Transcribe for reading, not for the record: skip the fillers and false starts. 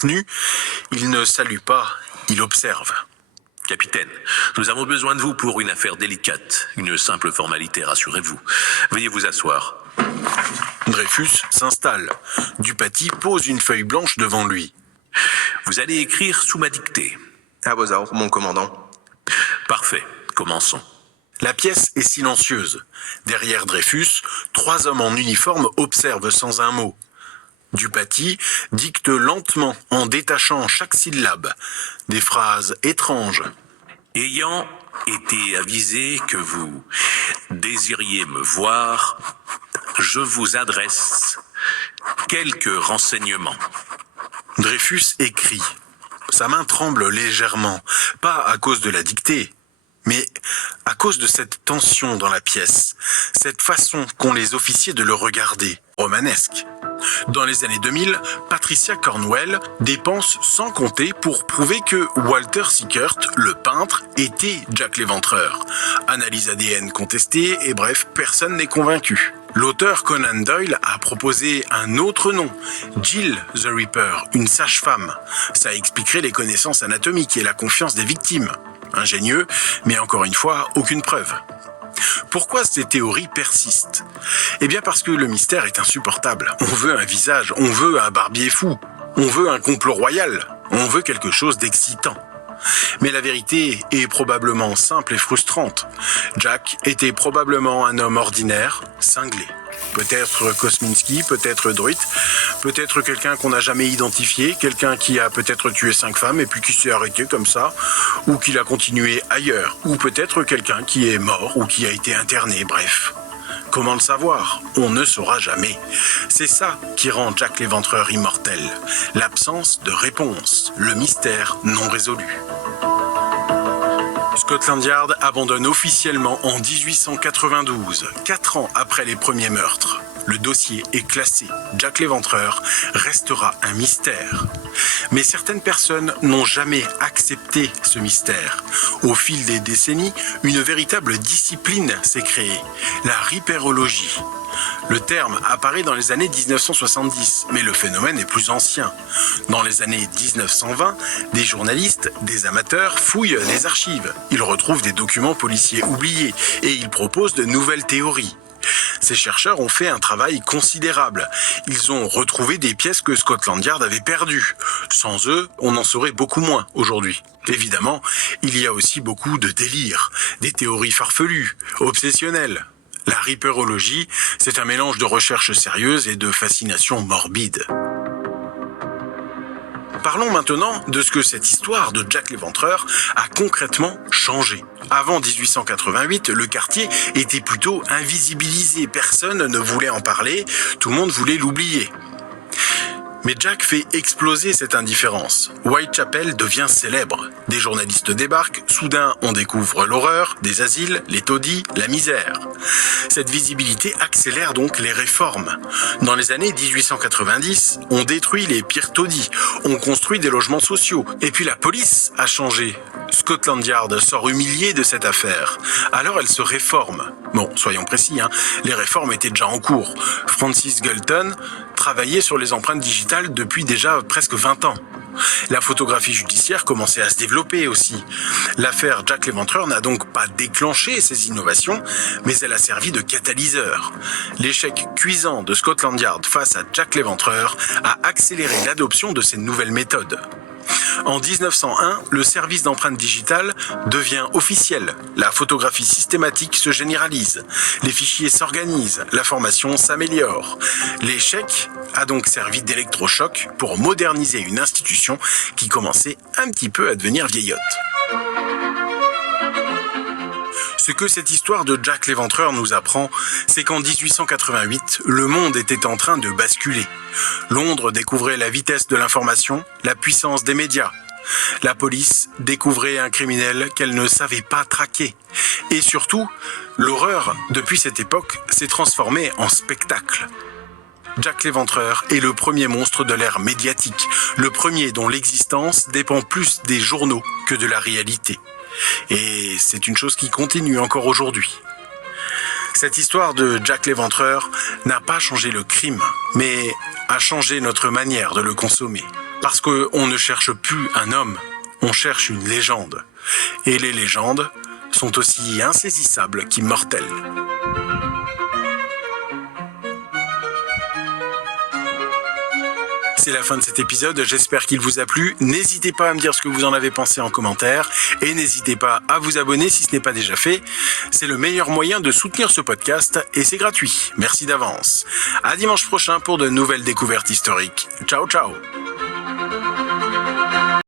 détenu, il ne salue pas, il observe. Capitaine, nous avons besoin de vous pour une affaire délicate. Une simple formalité, rassurez-vous. Veuillez vous asseoir. Dreyfus s'installe. Dupaty pose une feuille blanche devant lui. Vous allez écrire sous ma dictée. À vos ordres, mon commandant. Parfait, commençons. La pièce est silencieuse. Derrière Dreyfus, 3 hommes en uniforme observent sans un mot. Dupaty dicte lentement en détachant chaque syllabe. Des phrases étranges. Ayant été avisé que vous désiriez me voir, je vous adresse quelques renseignements. Dreyfus écrit. Sa main tremble légèrement, pas à cause de la dictée, mais à cause de cette tension dans la pièce, cette façon qu'ont les officiers de le regarder, romanesque. Dans les années 2000, Patricia Cornwell dépense sans compter pour prouver que Walter Sickert, le peintre, était Jack l'Éventreur. Analyse ADN contestée et bref, personne n'est convaincu. L'auteur Conan Doyle a proposé un autre nom, Jill the Ripper, une sage-femme. Ça expliquerait les connaissances anatomiques et la confiance des victimes. Ingénieux, mais encore une fois, aucune preuve. Pourquoi ces théories persistent ? Eh bien parce que le mystère est insupportable. On veut un visage, on veut un barbier fou, on veut un complot royal, on veut quelque chose d'excitant. Mais la vérité est probablement simple et frustrante. Jack était probablement un homme ordinaire, cinglé. Peut-être Kosminski, peut-être Druitt, peut-être quelqu'un qu'on n'a jamais identifié, quelqu'un qui a peut-être tué 5 femmes et puis qui s'est arrêté comme ça, ou qu'il a continué ailleurs, ou peut-être quelqu'un qui est mort ou qui a été interné, bref. Comment le savoir ? On ne saura jamais. C'est ça qui rend Jack l'Éventreur immortel. L'absence de réponse, le mystère non résolu. Scotland Yard abandonne officiellement en 1892, 4 ans après les premiers meurtres. Le dossier est classé. Jack l'Éventreur restera un mystère. Mais certaines personnes n'ont jamais accepté ce mystère. Au fil des décennies, une véritable discipline s'est créée, la ripérologie. Le terme apparaît dans les années 1970, mais le phénomène est plus ancien. Dans les années 1920, des journalistes, des amateurs fouillent les archives. Ils retrouvent des documents policiers oubliés et ils proposent de nouvelles théories. Ces chercheurs ont fait un travail considérable. Ils ont retrouvé des pièces que Scotland Yard avait perdues. Sans eux, on en saurait beaucoup moins aujourd'hui. Évidemment, il y a aussi beaucoup de délire, des théories farfelues, obsessionnelles. La ripérologie, c'est un mélange de recherche sérieuse et de fascination morbide. Parlons maintenant de ce que cette histoire de Jack l'Éventreur a concrètement changé. Avant 1888, le quartier était plutôt invisibilisé. Personne ne voulait en parler, tout le monde voulait l'oublier. Mais Jack fait exploser cette indifférence. Whitechapel devient célèbre. Des journalistes débarquent, soudain on découvre l'horreur, des asiles, les taudis, la misère. Cette visibilité accélère donc les réformes. Dans les années 1890, on détruit les pires taudis, on construit des logements sociaux, et puis la police a changé. Scotland Yard sort humilié de cette affaire. Alors elle se réforme. Bon, soyons précis, les réformes étaient déjà en cours. Francis Galton travaillait sur les empreintes digitales depuis déjà presque 20 ans. La photographie judiciaire commençait à se développer aussi. L'affaire Jack l'Éventreur n'a donc pas déclenché ces innovations, mais elle a servi de catalyseur. L'échec cuisant de Scotland Yard face à Jack l'Éventreur a accéléré l'adoption de ces nouvelles méthodes. En 1901, le service d'empreinte digitale devient officiel. La photographie systématique se généralise. Les fichiers s'organisent. La formation s'améliore. L'échec a donc servi d'électrochoc pour moderniser une institution qui commençait un petit peu à devenir vieillotte. Ce que cette histoire de Jack l'Éventreur nous apprend, c'est qu'en 1888, le monde était en train de basculer. Londres découvrait la vitesse de l'information, la puissance des médias. La police découvrait un criminel qu'elle ne savait pas traquer. Et surtout, l'horreur, depuis cette époque, s'est transformée en spectacle. Jack l'Éventreur est le premier monstre de l'ère médiatique, le premier dont l'existence dépend plus des journaux que de la réalité. Et c'est une chose qui continue encore aujourd'hui. Cette histoire de Jack l'Éventreur n'a pas changé le crime, mais a changé notre manière de le consommer. Parce qu'on ne cherche plus un homme, on cherche une légende. Et les légendes sont aussi insaisissables qu'immortelles. C'est la fin de cet épisode, j'espère qu'il vous a plu. N'hésitez pas à me dire ce que vous en avez pensé en commentaire et n'hésitez pas à vous abonner si ce n'est pas déjà fait. C'est le meilleur moyen de soutenir ce podcast et c'est gratuit. Merci d'avance. À dimanche prochain pour de nouvelles découvertes historiques. Ciao ciao.